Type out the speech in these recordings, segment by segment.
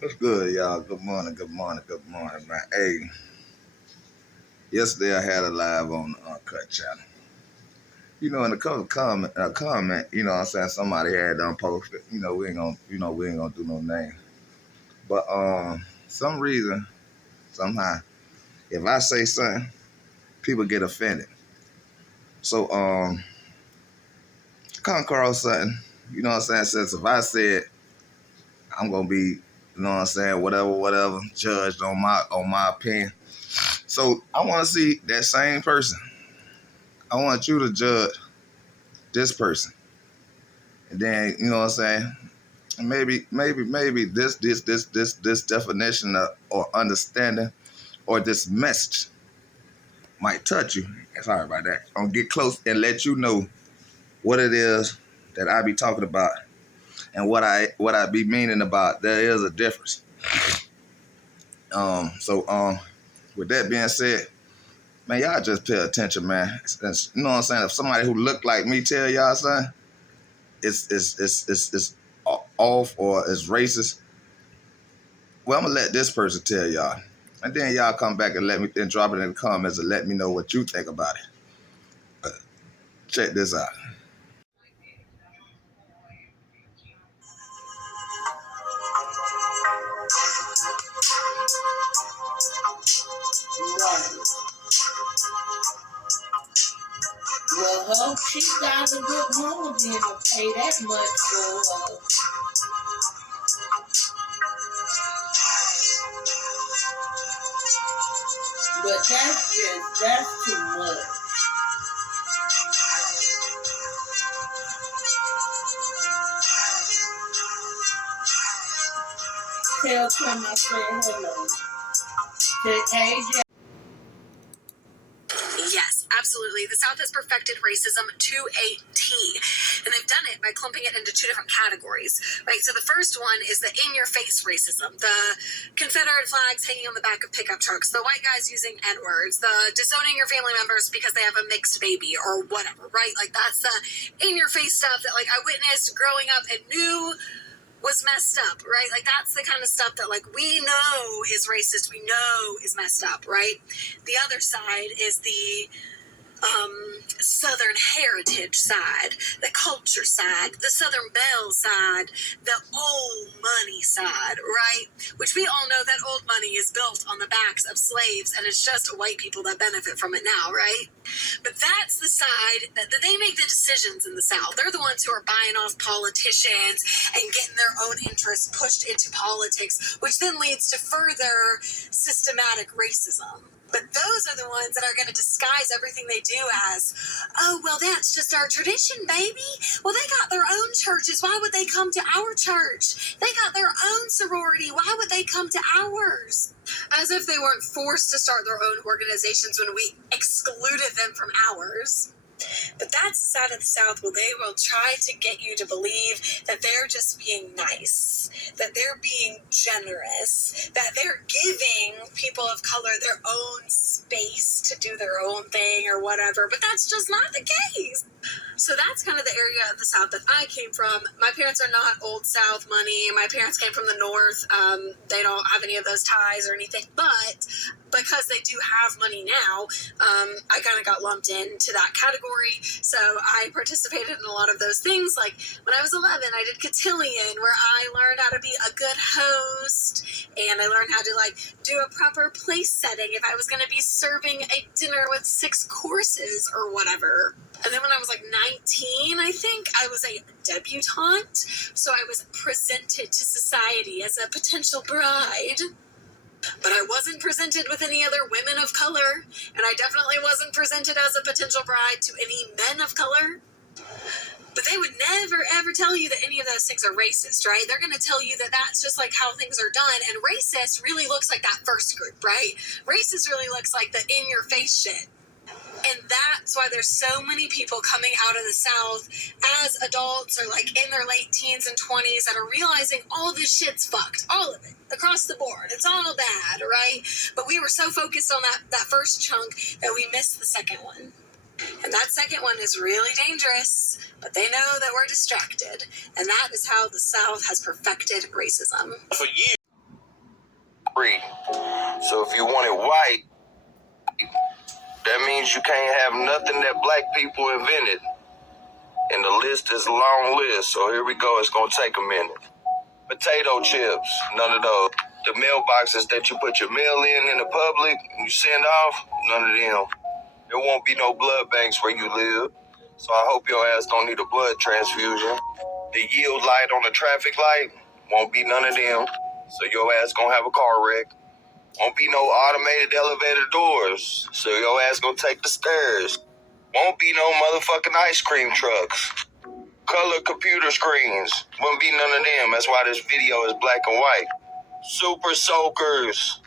What's good, y'all? Good morning, man. Hey, yesterday I had a live on the Uncut channel. In the cover comment, what I'm saying, somebody had done posted. We ain't gonna do no name. But some reason, somehow, if I say something, people get offended. So come across something, since if I said I'm gonna be, whatever, judged on my opinion. So I wanna see that same person. I want you to judge this person. And then, maybe this definition or understanding or this message might touch you. Sorry about that. I'm gonna get close and let you know what it is that I be talking about and what I be meaning about. There is a difference. With that being said, man, y'all just pay attention, man. You know what I'm saying? If somebody who look like me tell y'all something, it's off or it's racist, well, I'm gonna let this person tell y'all, and then y'all come back and let me then drop it in the comments and let me know what you think about it. Check this out. Well, hope she got a good mama then to pay that much for her. But that's too much. Tell Kim I said hello. Tell AJ. Yes, absolutely. The South has perfected racism to a T. And they've done it by clumping it into two different categories, right? So the first one is the in-your-face racism, the Confederate flags hanging on the back of pickup trucks, the white guys using N-words, the disowning your family members because they have a mixed baby or whatever, right? Like that's the in-your-face stuff that like I witnessed growing up and knew was messed up, right? Like that's the kind of stuff that like we know is racist, we know is messed up, right? The other side is the Southern heritage side, the culture side, the Southern Belle side, the old money side, right? Which we all know that old money is built on the backs of slaves and it's just white people that benefit from it now, right? But that's the side that they make the decisions in the South. They're the ones who are buying off politicians and getting their own interests pushed into politics, which then leads to further systematic racism. But those are the ones that are going to disguise everything they do as, oh, well, that's just our tradition, baby. Well, they got their own churches. Why would they come to our church? They got their own sorority. Why would they come to ours? As if they weren't forced to start their own organizations when we excluded them from ours. But that's the side of the South where they will try to get you to believe that they're just being nice, that they're being generous, that they're giving people of color their own space to do their own thing or whatever. But that's just not the case. So that's kind of the area of the South that I came from. My parents are not old South money. My parents came from the North. They don't have any of those ties or anything. But because they do have money now, I kind of got lumped into that category. So I participated in a lot of those things. Like when I was 11, I did cotillion, where I learned how to be a good host, and I learned how to like do a proper place setting if I was going to be serving a dinner with 6 courses or whatever. And then when I was like 19, I think, I was a debutante. So I was presented to society as a potential bride. But I wasn't presented with any other women of color. And I definitely wasn't presented as a potential bride to any men of color. But they would never, ever tell you that any of those things are racist, right? They're going to tell you that that's just like how things are done. And racist really looks like that first group, right? Racist really looks like the in-your-face shit. And that's why there's so many people coming out of the South as adults or like in their late teens and 20s that are realizing all this shit's fucked. All of it. Across the board. It's all bad, right? But we were so focused on that first chunk that we missed the second one. And that second one is really dangerous, but they know that we're distracted. And that is how the South has perfected racism. For you. free. So if you want it white, that means you can't have nothing that black people invented. And the list is a long list, so here we go. It's gonna take a minute. Potato chips, none of those. The mailboxes that you put your mail in the public and you send off, none of them. There won't be no blood banks where you live, so I hope your ass don't need a blood transfusion. The yield light on the traffic light, won't be none of them, so your ass gonna have a car wreck. Won't be no automated elevator doors, so your ass gonna take the stairs. Won't be no motherfucking ice cream trucks. Color computer screens, won't be none of them. That's why this video is black and white. Super soakers,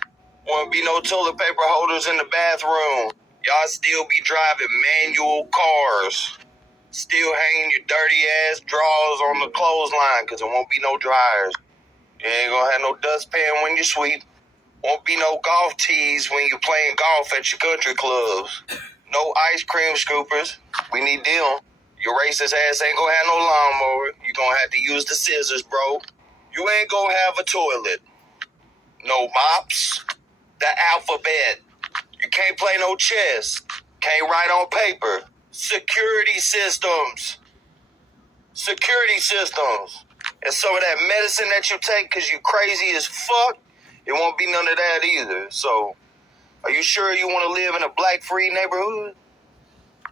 won't be no toilet paper holders in the bathroom. Y'all still be driving manual cars. Still hanging your dirty ass drawers on the clothesline because there won't be no dryers. You ain't gonna have no dustpan when you sweep. Won't be no golf tees when you're playing golf at your country clubs. No ice cream scoopers. We need them. Your racist ass ain't gonna have no lawnmower. You gonna have to use the scissors, bro. You ain't gonna have a toilet. No mops. The alphabet. You can't play no chess. Can't write on paper. Security systems. Security systems. And some of that medicine that you take because you crazy as fuck, it won't be none of that either. So, are you sure you want to live in a black-free neighborhood?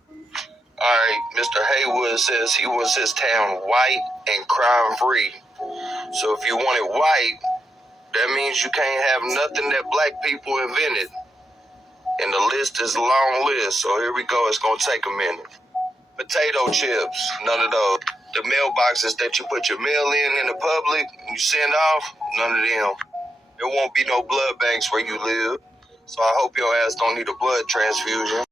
All right, Mr. Haywood says he wants his town white and crime-free. So if you want it white, that means you can't have nothing that black people invented. And the list is a long list, so here we go. It's going to take a minute. Potato chips, none of those. The mailboxes that you put your mail in the public and you send off, none of them. There won't be no blood banks where you live, so I hope your ass don't need a blood transfusion.